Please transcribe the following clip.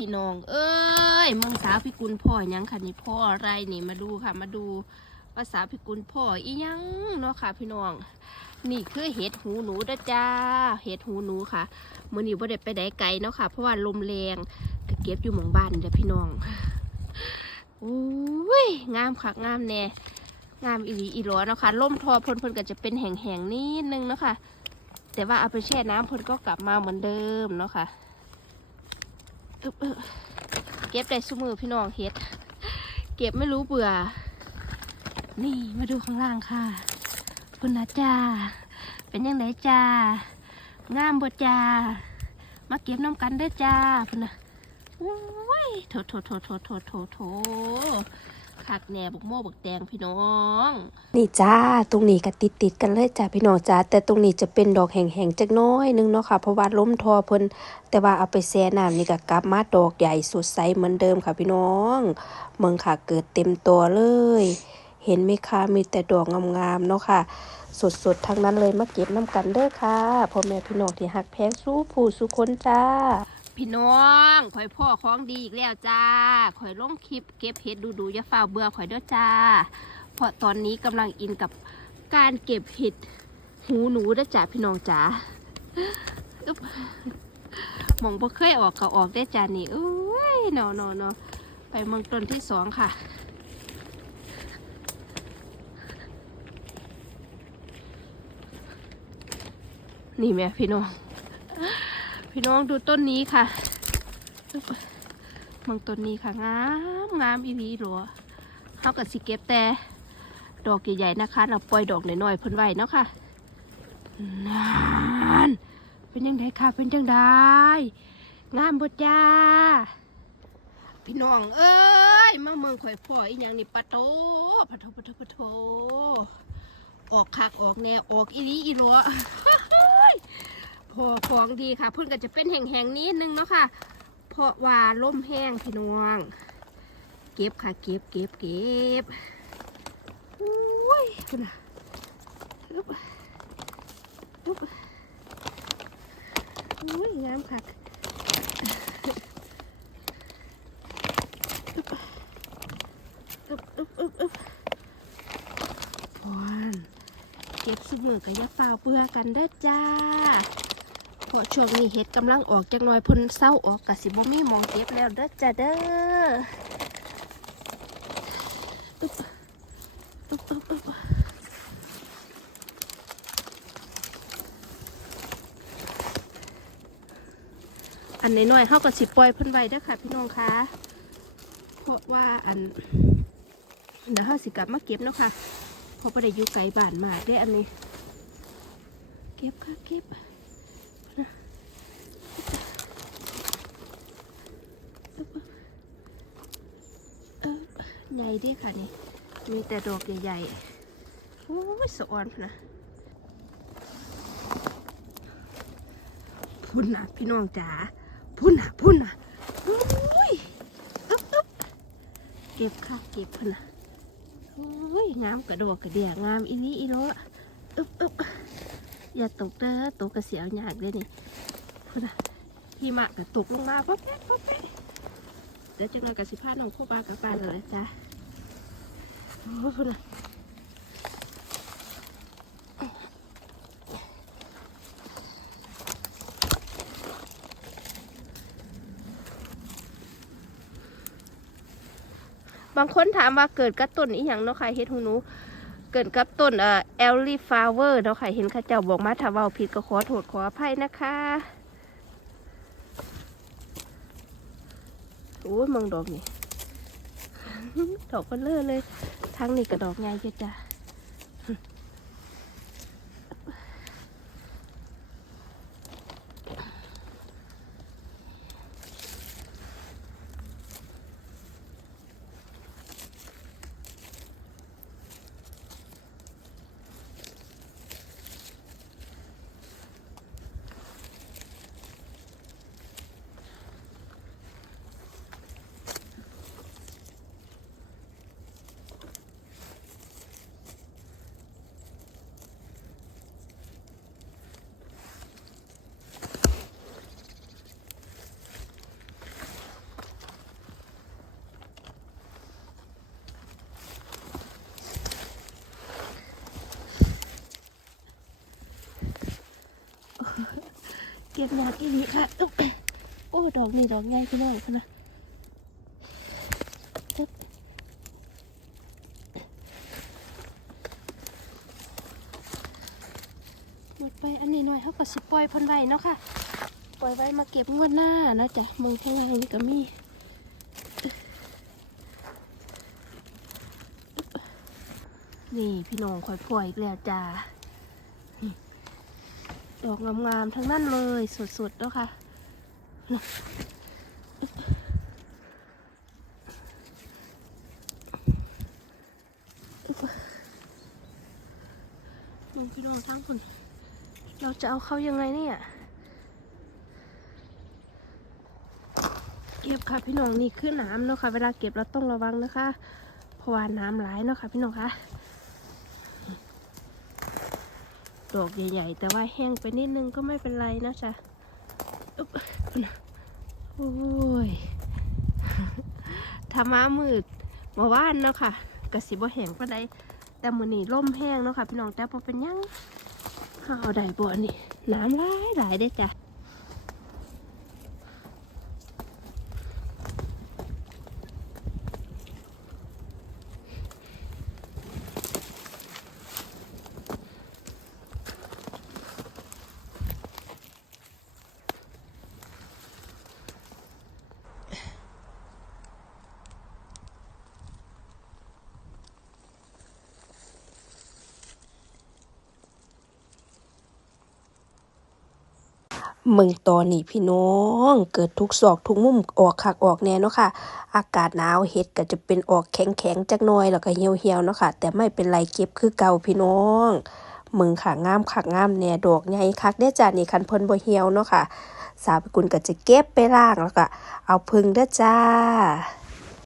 พี่น้อง เอ้ยเมืองสาวพิกุลพ่อยังค่ะนี่พ่ออะไรนี่มาดูค่ะมาดูภาษาพิกุลพ่ออียังเนาะค่ะพี่น้อง นี่คือเห็ดหูหนูด้จ้า เห็ดหูหนูค่ะมื่อนี้บ่ได้ไปไดไกลเนาะค่ะ เพราะว่าลมแรงก็เก็บอยู่หมองบ้านเด้อพี่น้องอุ้ยงามค่ะงามแน่งามอีหลีอีหลอเนาะค่ะล่มทอพ่นพ่นก็จะเป็นแห้งๆนิดนึงเนาะค่ะ แต่ว่าเอาไปแช่น้ำพ่นก็กลับมาเหมือนเดิมเนาะค่ะ เก็บได้สุมือพี่น้องเฮ็ด เก็บไม่รู้เบื่อ นี่มาดูข้างล่างค่ะคุณนะจ้าเป็นยังไงจ้างามบดจ้ามาเก็บน้ำกันได้จ้าคุณนะโอ้ยโถโถโถโถโถโถโถ ขักแหน่บุกโม่บุกแดงพี่น้อง นี่จ้าตรงนี้ก็ติดติดๆกันเลยจ้าพี่น้องจ้าแต่ตรงนี้จะเป็นดอกแห้งๆจักน้อยนึงเนาะค่ะเพราะว่าล้มทอเพิ่นแต่ว่าเอาไปแช่น้ำนี่ก็กลับมาดอกใหญ่สดใสเหมือนเดิมค่ะพี่น้องเมืองค่ะเกิดเต็มตัวเลย เห็นไหมคะมีแต่ดอกงามๆเนาะค่ะสดๆทั้งนั้นเลยมาเก็บน้ำกันเด้อค่ะพ่อแม่พี่น้องที่หักแพงสู้ผู้สู้คนจ้า พี่น้องข่อยพ่อของดีอีกแล้วจ้าข่อยลงคลิปเก็บเห็ดดูดูๆอย่าฝ่าเบื่อข่อยเด้อจ้า เพราะตอนนี้กำลังอินกับการเก็บเห็ดหูหนูเด้อจ้าพี่น้องจ้าอึ๊บมองบ่เคยออกก็ออกได้จ้านี่เอ้ยนอนอนอไปเมืองต้นที่สองค่ะนี่แม่พี่น้อง พี่น้องดูต้นนี้ค่ะมืองต้นนี้ค่ะงามงามอีหลีหลัวเขากับสิเก็บแต่ดอกใหญ่ๆนะคะ เราปล่อยดอกน้อยๆเพิ่นไว้เนาะค่ะนานเป็นยังไงค่ะเป็นยังไงงามบดจ้าพี่น้องเอ้ยมาเมืองข่อยพ่ออีหยังนี่ปะโตปะโทปะโทปะโทออกคักออกแนวออกอีหลีอีหลัว พอของดีค่ะเพื่อนก็จะเป็นแห่งๆนิดนึงเนาะค่ะ เพราะว่าล่มแห้งพี่น้อง เก็บค่ะ เก็บเก็บเก็บอุ้ยคุณน่ะอึ๊บอึ๊บอุ้ยงามค่ะอึบอึบอึบอึบพอนเก็บสิมือกับยาฟ้าวเบื่อกันเด้อจ้า เพราะช่วงนี้เห็ดกำลังออกจักหน่อยพ่นเศร้าออกกะสิบ่มีมองเก็บแล้วเด้อจ้าเด้ออึ๊บอึ๊บอึ๊บอึ๊บอันน้อยๆเขาก็สิปล่อยเพิ่นไว้เด้อค่ะ พี่น้องคะเพราะว่าอันเดี๋ยวเขาสิกลับมาเก็บเนาะค่ะเพราะประเดี๋ยวอยู่ไกลบ้านมากได้อันนี้ เก็บค่ะเก็บ เออ ใหญ่ดีค่ะนี่ มีแต่ดอกใหญ่ๆโอ้ยสะออนนะพุ่นนะพี่น้องจ๋าพุ่นนะพุ่นนะโอ้ยอึ๊บอึ๊บเก็บค่ะเก็บพะนนะโอ้ยงามกระโดดกระเดียงามอีนี้อีโลอึ๊บอึ๊บอย่าตกเด้อตกกระเสียวยากเลยนี่พุ่นนะหิมะกระตกลงมาป๊อปแป๊ะป๊อปแป๊ะเดี๋ยวจังเลยกับสิพาน้องคู่บ้ากับบ้านเลยจ้ะโอ้พุ่นน่ะ บางคนถามว่าเกิดกับต้นอีหยังเนาะค่ะเฮ็ดหูหนู เกิดกับต้นเอ่อแอลลี่ฟลาเวอร์เนาะค่ะเห็นข้าเจ้าบอกมาถ้าเว้าผิดก็ขอโทษขออภัยนะคะโอ้ยมองดอกนี่ ดอกเบลเลอร์เลย ทั้งนี้กับดอกใหญ่เยอะจ้ะ ก็บหมดอีนี้ค่ะโอ้ดอกนี่ดอกใหญ่พี่น้องค่ะนะอุ๊บหมดไปอันนี้หน่อยเขาก็สิปล่อยพ่นไว้เนาะค่ะ ปล่อยไว้มาเก็บงวดหน้านะจ๊ะมึงข้างล่างนี่ก็มีนี่พี่น้องคอยปล่อยอีกแล้วจ้า ดอกงามๆทั้งนั้นเลยสดๆแล้วค่ะนะมึงพี่น้องทั้งคนเราจะเอาเข้ายังไงเนี่ย เก็บค่ะพี่น้องนี่คือน้ำเนาะค่ะ เวลาเก็บเราต้องระวังนะคะ เพราะว่าน้ำไหลายเนาะค่ะพี่น้องคะ ดอกใหญ่ ๆ แต่ว่าแห้งไปนิดนึงก็ไม่เป็นไรนะจ๊ะอุ๊บโอ้ยธรรมะมืดมาว่านเนาะค่ะกระสิบ่แห้งปานใดแต่มือนี่ล่มแห้งเนาะค่ะ พี่น้องแต่พอเป็นยังข้าวได้บ่อนี่น้ำหลายหลายได้จ้ะ เมืองตอนนี้พี่น้อง เกิดทุกซอกทุกมุมออกคักออกแน่เนาะค่ะ อากาศหนาวเห็ดก็จะเป็นออกแข็งแข็งจักหน่อยแล้วก็เหี่ยวเหี่ยวเนาะค่ะ แต่ไม่เป็นไรเก็บคือเก่าพี่น้องเมืองค่ะงามคักงามแน่ดอกใหญ่คักได้จ้านี่คันเพิ่นบ่เหี่ยวเนาะค่ะ สาวกุลก็จะเก็บไปล่างแล้วก็เอาพึ่งได้จ้า